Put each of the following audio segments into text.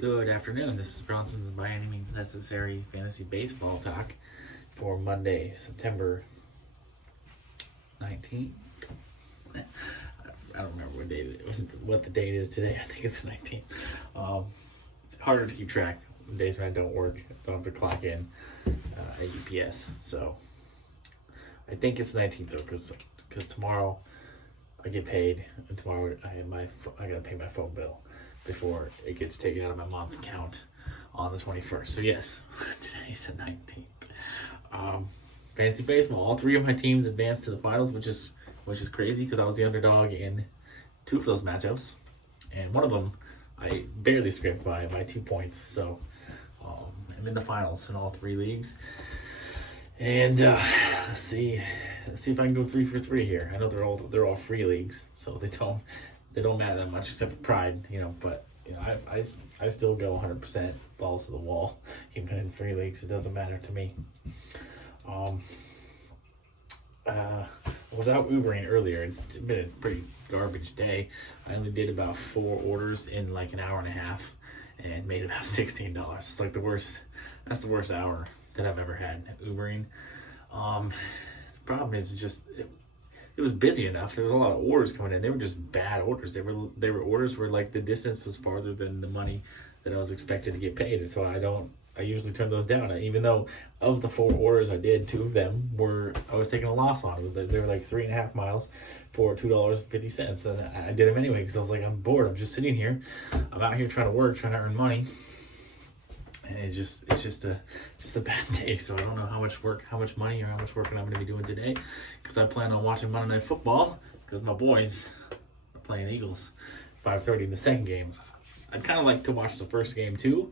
Good afternoon. This is Bronson's By Any Means Necessary Fantasy Baseball Talk for Monday, September 19th. I don't remember what the date is today. I think it's the 19th. It's harder to keep track of days when I don't work. I don't have to clock in at UPS. So I think it's the 19th though, because tomorrow I get paid, and tomorrow I gotta pay my phone bill before it gets taken out of my mom's account on the 21st. So yes, today's the 19th. Fantasy baseball. All three of my teams advanced to the finals, which is crazy because I was the underdog in two of those matchups, and one of them I barely scraped by 2 points. So I'm in the finals in all three leagues, and let's see if I can go 3 for 3 here. I know they're all free leagues, so they don't matter that much except for pride, But I still go 100% balls to the wall, even in free leagues. It doesn't matter to me. I was out Ubering earlier. It's been a pretty garbage day. I only did about 4 orders in like an hour and a half, and made about $16. It's like the worst. That's the worst hour that I've ever had Ubering. The problem is just it was busy enough. There was a lot of orders coming in. They were just bad orders. They were orders where like the distance was farther than the money that I was expected to get paid. And so I usually turn those down. Even though of the 4 orders I did, 2 of them I was taking a loss on. They were like 3.5 miles for $2.50. And I did them anyway because I was like, I'm bored. I'm just sitting here. I'm out here trying to work, trying to earn money. And it's just a bad day. So I don't know how much money or how much work I'm going to be doing today, because I plan on watching Monday Night Football because my boys are playing Eagles 5:30 in the second game. I'd kind of like to watch the first game too.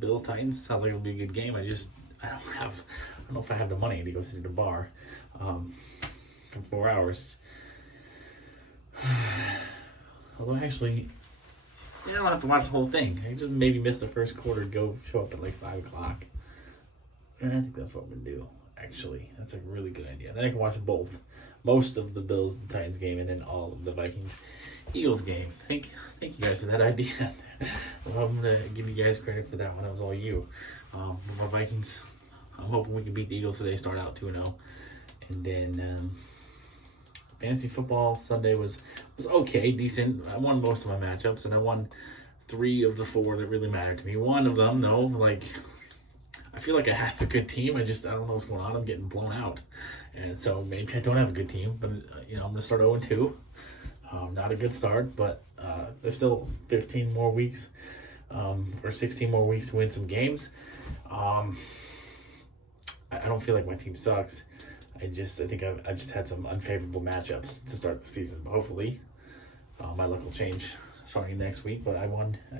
Bills Titans sounds like it'll be a good game. I don't know if I have the money to go sit at a bar for 4 hours. Although actually, I don't have to watch the whole thing. I just maybe miss the first quarter, go show up at like 5 o'clock. And I think that's what I'm going to do, actually. That's a really good idea. Then I can watch most of the Bills and Titans game, and then all of the Vikings-Eagles game. Thank you guys for that idea. I'm going to give you guys credit for that one. That was all you. My Vikings, I'm hoping we can beat the Eagles today, start out 2-0. And then fantasy football Sunday was okay, decent. I won most of my matchups, and I won 3 of the 4 that really mattered to me. One of them, though, I feel like I have a good team. I don't know what's going on. I'm getting blown out. And so maybe I don't have a good team, but I'm going to start 0-2. Not a good start, but there's still 15 more weeks or 16 more weeks to win some games. I don't feel like my team sucks. I think I've just had some unfavorable matchups to start the season. But hopefully, my luck will change starting next week. But I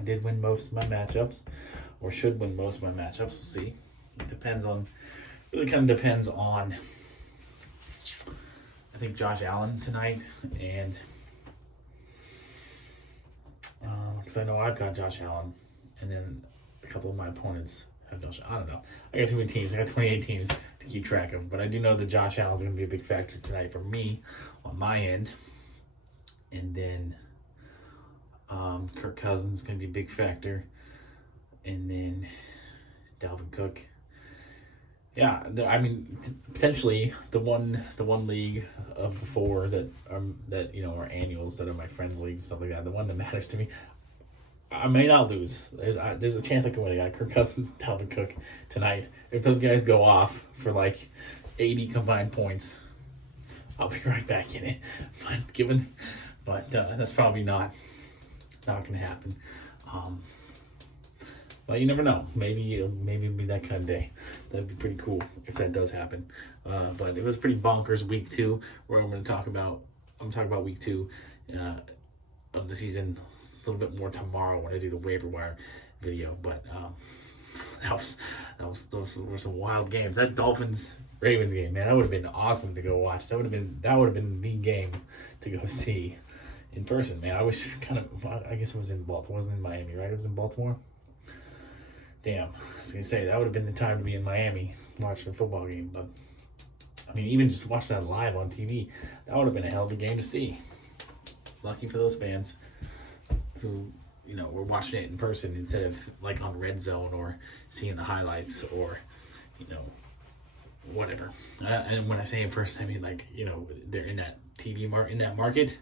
did win most of my matchups, or should win most of my matchups. We'll see. It really kind of depends on, I think, Josh Allen tonight, and because I know I've got Josh Allen, and then a couple of my opponents have Josh. I don't know. I got too many teams. I got 28 teams to keep track of, but I do know that Josh Allen's going to be a big factor tonight for me on my end, and then Kirk Cousins is going to be a big factor, and then Dalvin Cook. Yeah, potentially the one league of the 4 that are annuals, that are my friends' leagues and stuff like that. The one that matters to me, I may not lose. There's a chance I can win. I got Kirk Cousins, Dalvin Cook tonight. If those guys go off for like 80 combined points, I'll be right back in it. But that's probably not going to happen. But you never know. Maybe it'll be that kind of day. That'd be pretty cool if that does happen. But it was a pretty bonkers week 2, where I'm going to talk about week 2 of the season a little bit more tomorrow when I do the waiver wire video. But those were some wild games. That Dolphins-Ravens game, man, that would have been awesome to go watch. That would have been the game to go see in person, man. I guess it was in Baltimore. It wasn't in Miami, right? It was in Baltimore. Damn, I was going to say, that would have been the time to be in Miami watching a football game. But, even just watching that live on TV, that would have been a hell of a game to see. Lucky for those fans who we're watching it in person instead of like on Red Zone or seeing the highlights or, whatever. And when I say in person, I mean like, they're in that in that market,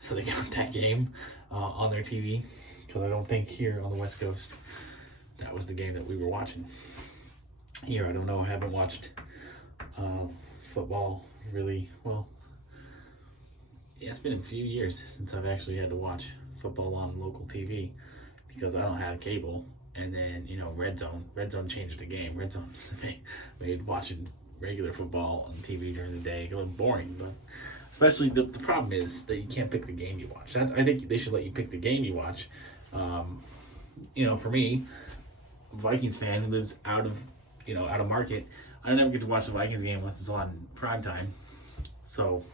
so they got that game on their TV. Because I don't think here on the West Coast that was the game that we were watching. Here, I don't know. I haven't watched football really well. Yeah, it's been a few years since I've actually had to watch football on local TV because I don't have cable. And then, Red Zone changed the game. Red Zone made watching regular football on TV during the day a little boring. But especially the problem is that you can't pick the game you watch. I think they should let you pick the game you watch. For me, a Vikings fan who lives out of market, I never get to watch the Vikings game unless it's on prime time. So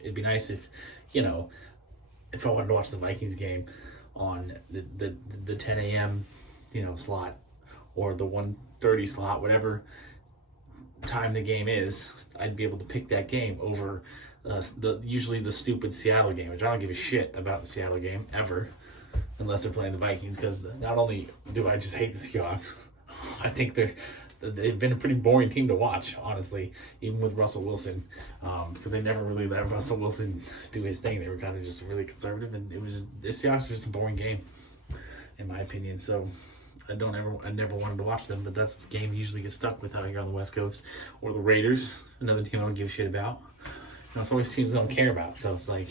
it'd be nice if I wanted to watch the Vikings game on the 10 a.m. Slot or the 1:30 slot, whatever time the game is, I'd be able to pick that game over usually the stupid Seattle game, which I don't give a shit about the Seattle game ever, unless they're playing the Vikings. Because not only do I just hate the Seahawks, I think they've been a pretty boring team to watch, honestly, even with Russell Wilson, because they never really let Russell Wilson do his thing. They were kind of just really conservative, and the Seahawks were just a boring game, in my opinion. So I never wanted to watch them, but that's the game you usually get stuck with out here on the West Coast. Or the Raiders, another team I don't give a shit about. It's always teams I don't care about, so it's like,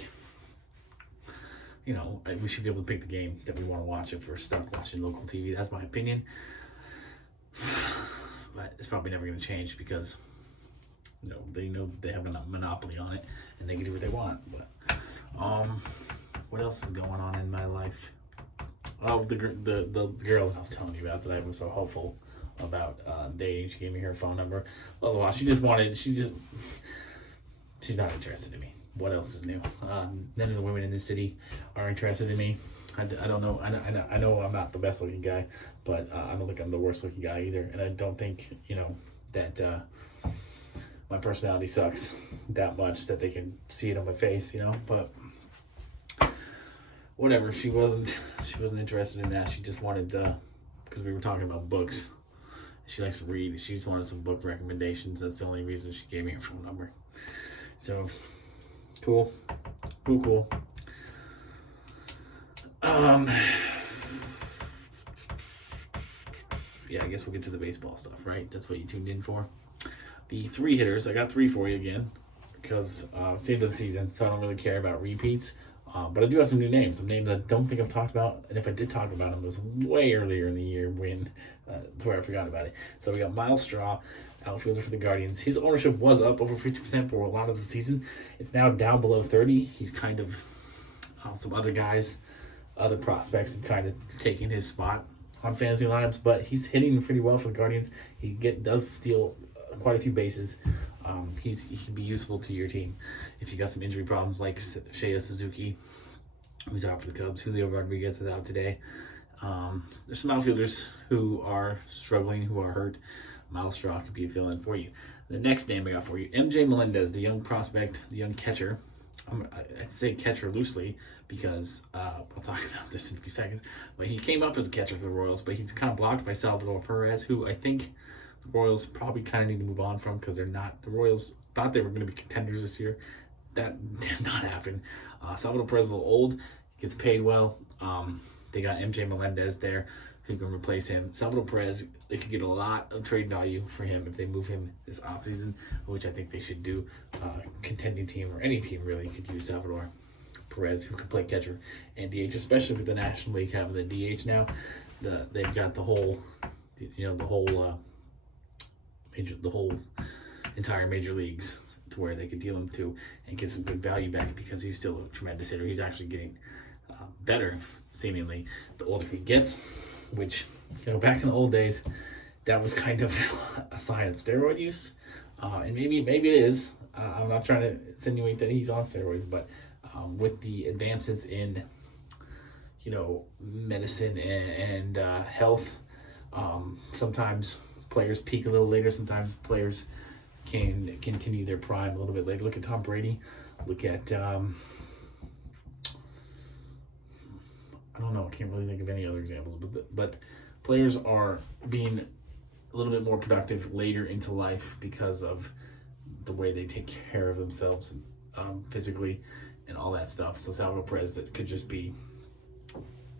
we should be able to pick the game that we want to watch if we're stuck watching local TV. That's my opinion. But it's probably never going to change because they know they have a monopoly on it and they can do what they want. But what else is going on in my life? Oh, the girl I was telling you about that I was so hopeful about dating. She gave me her phone number. Blah, blah, blah. She's not interested in me. What else is new? None of the women in this city are interested in me. I don't know. I know I'm not the best looking guy, but I don't think I'm the worst looking guy either. And I don't think, that my personality sucks that much that they can see it on my face, But whatever. She wasn't interested in that. She just wanted, because we were talking about books. She likes to read. She just wanted some book recommendations. That's the only reason she gave me her phone number. So, cool. Yeah, I guess we'll get to the baseball stuff, right? That's what you tuned in for. The 3 hitters, I got 3 for you again, because it's the end of the season, so I don't really care about repeats. But I do have some new names, some names I don't think I've talked about, and if I did talk about them, it was way earlier in the year where I forgot about it. So we got Miles Straw, outfielder for the Guardians. His ownership was up over 50% for a lot of the season. It's now down below 30. He's kind of some other prospects have kind of taken his spot on fantasy lineups, but he's hitting pretty well for the Guardians. He does steal quite a few bases. He can be useful to your team if you got some injury problems like Shea Suzuki, who's out for the Cubs. Julio Rodriguez is out today. There's some outfielders who are struggling, who are hurt. Miles Straw could be a fill-in for you. The next name I got for you, MJ Melendez, the young prospect, the young catcher. I say catcher loosely because we'll talk about this in a few seconds. But he came up as a catcher for the Royals, but he's kind of blocked by Salvador Perez, who I think the Royals probably kind of need to move on from because they're not. The Royals thought they were going to be contenders this year. That did not happen. Salvador Perez is a little old, gets paid well. They got MJ Melendez there who can replace him. Salvador Perez, they could get a lot of trade value for him if they move him this offseason, which I think they should do. Contending team or any team really could use Salvador Perez, who could play catcher and DH, especially with the National League having the DH now. They've got the whole entire major leagues to where they could deal him to and get some good value back because he's still a tremendous hitter. He's actually getting better, seemingly, the older he gets, which, back in the old days, that was kind of a sign of steroid use. And maybe it is. I'm not trying to insinuate that he's on steroids, but with the advances in, medicine and health, sometimes players peak a little later. Sometimes players can continue their prime a little bit later. Look at Tom Brady. Look at I don't know. I can't really think of any other examples. But players are being a little bit more productive later into life because of the way they take care of themselves physically and all that stuff. So Salvador Perez, it could be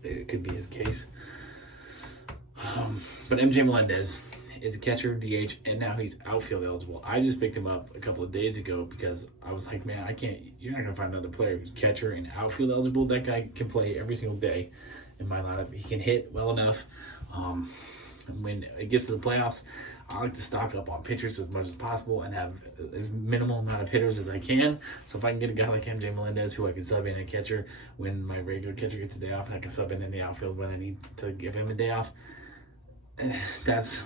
his case. But MJ Melendez is a catcher, DH, and now he's outfield eligible. I just picked him up a couple of days ago because I was like, man, you're not going to find another player who's catcher and outfield eligible. That guy can play every single day in my lineup. He can hit well enough. When it gets to the playoffs, I like to stock up on pitchers as much as possible and have as minimal amount of hitters as I can. So if I can get a guy like MJ Melendez who I can sub in a catcher when my regular catcher gets a day off, and I can sub in the outfield when I need to give him a day off, that's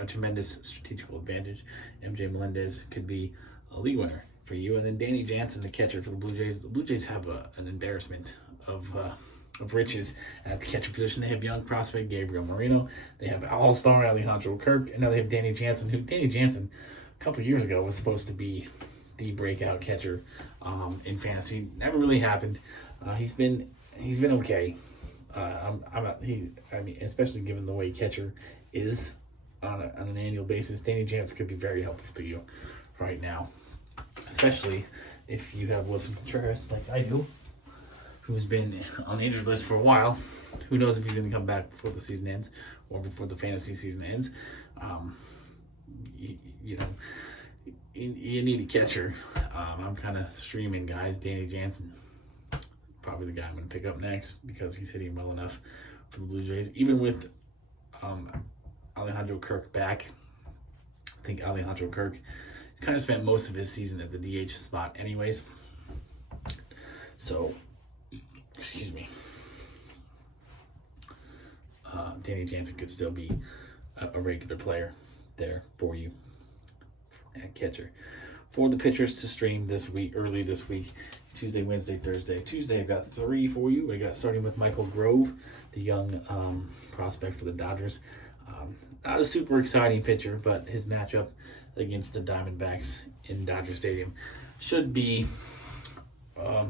a tremendous strategical advantage. MJ Melendez could be a league winner for you. And then Danny Jansen, the catcher for the Blue Jays. The Blue Jays have an embarrassment of riches at the catcher position. They have young prospect Gabriel Moreno. They have all-star Alejandro Kirk. And now they have Danny Jansen, a couple of years ago was supposed to be the breakout catcher in fantasy. Never really happened. He's been okay. Especially given the way catcher is on an annual basis, Danny Jansen could be very helpful to you right now, especially if you have Wilson Contreras like I do, who's been on the injured list for a while. Who knows if he's going to come back before the season ends or before the fantasy season ends. You need a catcher. I'm kind of streaming guys. Danny Jansen, probably the guy I'm going to pick up next because he's hitting well enough for the Blue Jays. Even with Alejandro Kirk back, I think Alejandro Kirk kind of spent most of his season at the DH spot anyways. So, excuse me. Danny Jansen could still be a regular player there for you at catcher. For the pitchers to stream early this week, Tuesday, Wednesday, Thursday. Tuesday, I've got 3 for you. I got starting with Michael Grove, the young prospect for the Dodgers. Not a super exciting pitcher, but his matchup against the Diamondbacks in Dodger Stadium should be a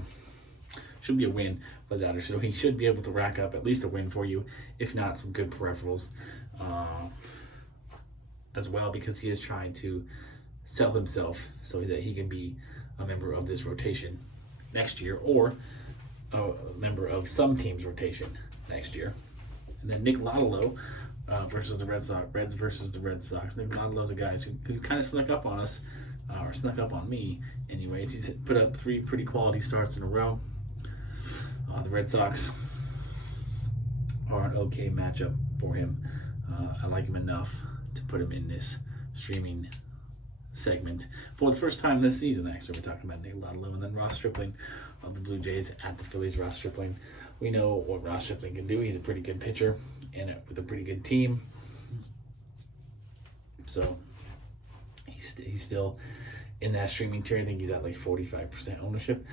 win for the Dodgers. So he should be able to rack up at least a win for you, if not some good peripherals as well, because he is trying to sell himself so that he can be a member of this rotation next year, or a member of some team's rotation next year. And then Nick Lodolo versus the Reds versus the Red Sox. Nick Lodolo's a guy who kind of snuck up on us, or snuck up on me anyways. He's put up 3 pretty quality starts in a row. The Red Sox are an okay matchup for him. I like him enough to put him in this streaming segment for the first time this season. Actually, we're talking about Nick Lodolo, and then Ross Stripling of the Blue Jays at the Phillies. Ross Stripling, we know what Ross Stripling can do. He's a pretty good pitcher and with a pretty good team. So he's still in that streaming tier. I think he's at like 45% ownership.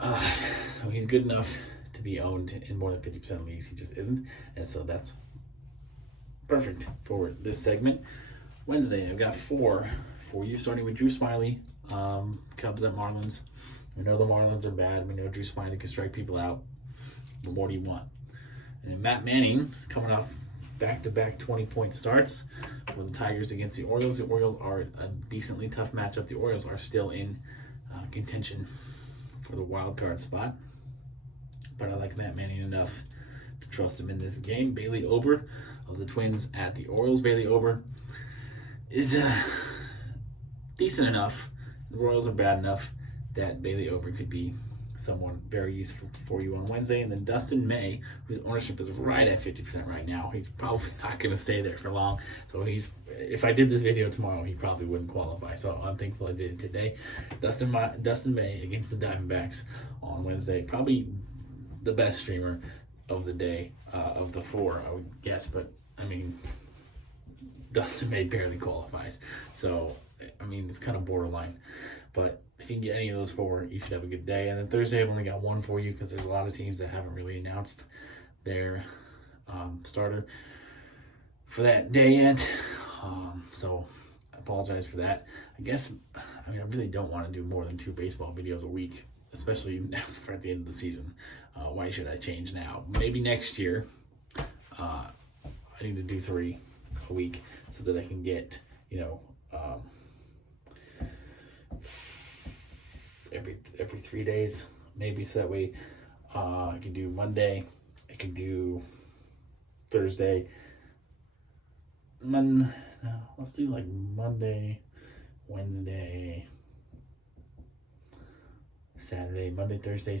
So he's good enough to be owned in more than 50% of leagues. He just isn't. And so that's perfect for this segment. Wednesday, I've got 4 for you, starting with Drew Smyly, Cubs at Marlins. We know the Marlins are bad. We know Drew Smyly can strike people out. What more do you want? And Matt Manning coming off back-to-back 20-point starts for the Tigers against the Orioles. The Orioles are a decently tough matchup. The Orioles are still in contention for the wild card spot, but I like Matt Manning enough to trust him in this game. Bailey Ober of the Twins at the Orioles. Bailey Ober is decent enough. The Royals are bad enough that Bailey Ober could be someone very useful for you on Wednesday. And then Dustin May, whose ownership is right at 50% right now. He's probably not going to stay there for long. So if I did this video tomorrow, he probably wouldn't qualify. So I'm thankful I did it today. Dustin May against the Diamondbacks on Wednesday. Probably the best streamer of the day, of the 4, I would guess. But, I mean, Dustin May barely qualifies. So, I mean, it's kind of borderline. But if you can get any of those 4, you should have a good day. And then Thursday, I've only got 1 for you because there's a lot of teams that haven't really announced their starter for that day yet. So I apologize for that. I really don't want to do more than 2 baseball videos a week, especially now at the end of the season. Why should I change now? Maybe next year, I need to do 3 a week so that I can get, every 3 days, maybe, so that way I can do Monday, I can do Thursday, let's do like Monday, Wednesday, Saturday, Monday, Thursday,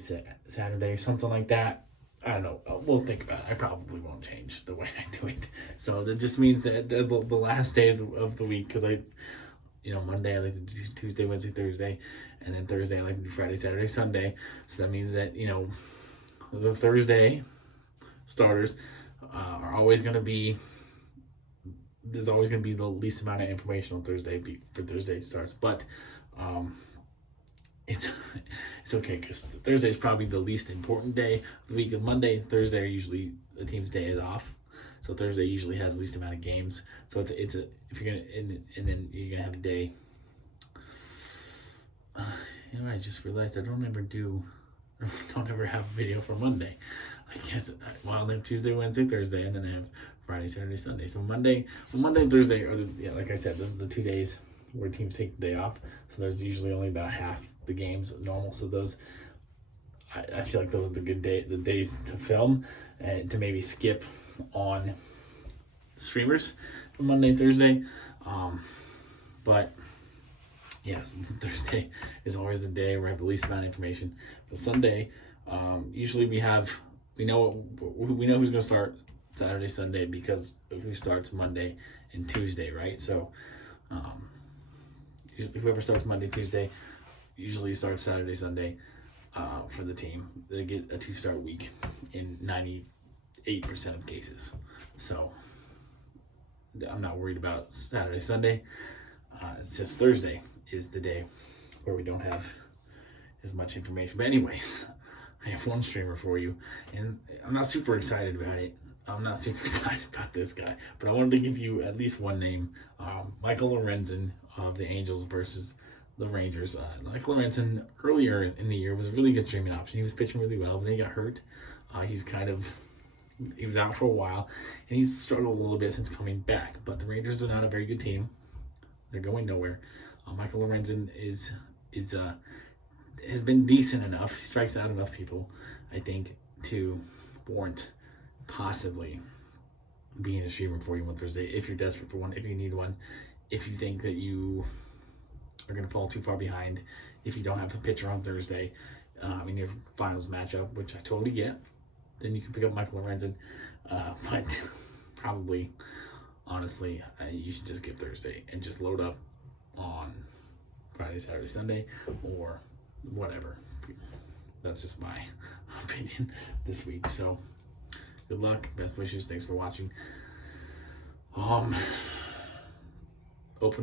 Saturday, something like that. I don't know. We'll think about it. I probably won't change the way I do it. So that just means that the last day of the week, because Monday I like to do Tuesday, Wednesday, Thursday, and then Thursday I like to do Friday, Saturday, Sunday. So that means that, the Thursday starters are always going to be, there's always going to be the least amount of information on Thursday for Thursday starts. But it's okay, because Thursday is probably the least important day of the week. Of Monday, Thursday are usually the team's day is off, so Thursday usually has the least amount of games. So if you're gonna and then you're gonna have a day. I just realized I don't ever have a video for Monday. I guess I have Tuesday, Wednesday, Thursday, and then I have Friday, Saturday, Sunday. So Monday and Thursday are like I said, those are the 2 days where teams take the day off. So there's usually only about half the games normal. So those, I feel like those are the days to film and to maybe skip on streamers for Monday and Thursday. But yes, Thursday is always the day where I have the least amount of information. But Sunday, usually we know who's going to start Saturday, Sunday, because of who starts Monday and Tuesday, right? So usually whoever starts Monday, Tuesday, usually starts Saturday, Sunday for the team. They get a 2-start week in 98% of cases. So I'm not worried about Saturday, Sunday. It's just Thursday is the day where we don't have as much information. But anyways, I have one streamer for you, and I'm not super excited about it. I'm not super excited about this guy, but I wanted to give you at least one name. Michael Lorenzen of the Angels versus the Rangers. Michael Lorenzen earlier in the year was a really good streaming option. He was pitching really well, but then he got hurt. He was out for a while, and he's struggled a little bit since coming back. But the Rangers are not a very good team. They're going nowhere. Michael Lorenzen has been decent enough. He strikes out enough people, I think, to warrant possibly being a streamer for you on Thursday if you're desperate for one, if you need one, if you think that you are going to fall too far behind, if you don't have a pitcher on Thursday in your finals matchup, which I totally get, then you can pick up Michael Lorenzen. But probably, honestly, you should just get Thursday and just load up on Friday, Saturday, Sunday, or whatever. That's just my opinion this week. So good luck, best wishes, thanks for watching. Open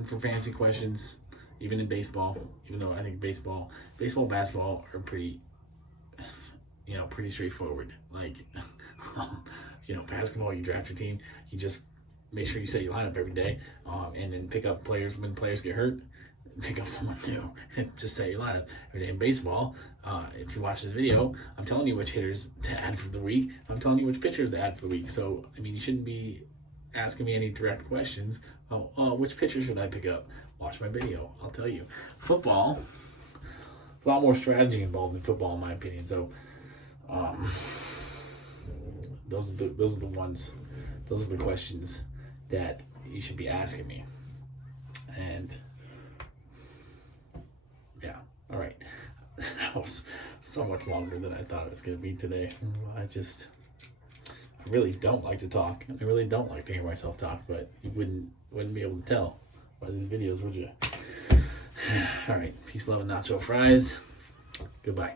for fantasy questions, even in baseball, even though I think baseball, basketball are pretty straightforward. Like, basketball, you draft your team, you just make sure you set your lineup every day, and then pick up players when players get hurt, pick up someone new, and just set your lineup every day. In baseball, if you watch this video, I'm telling you which hitters to add for the week. I'm telling you which pitchers to add for the week. So, you shouldn't be asking me any direct questions. Which pitcher should I pick up? Watch my video. I'll tell you. Football, a lot more strategy involved in football, in my opinion. So, those are the questions that you should be asking me. And yeah, all right. That was so much longer than I thought it was going to be today. I really don't like to talk. I really don't like to hear myself talk, but you wouldn't be able to tell by these videos, would you? All right. Peace, love, and nacho fries. Goodbye.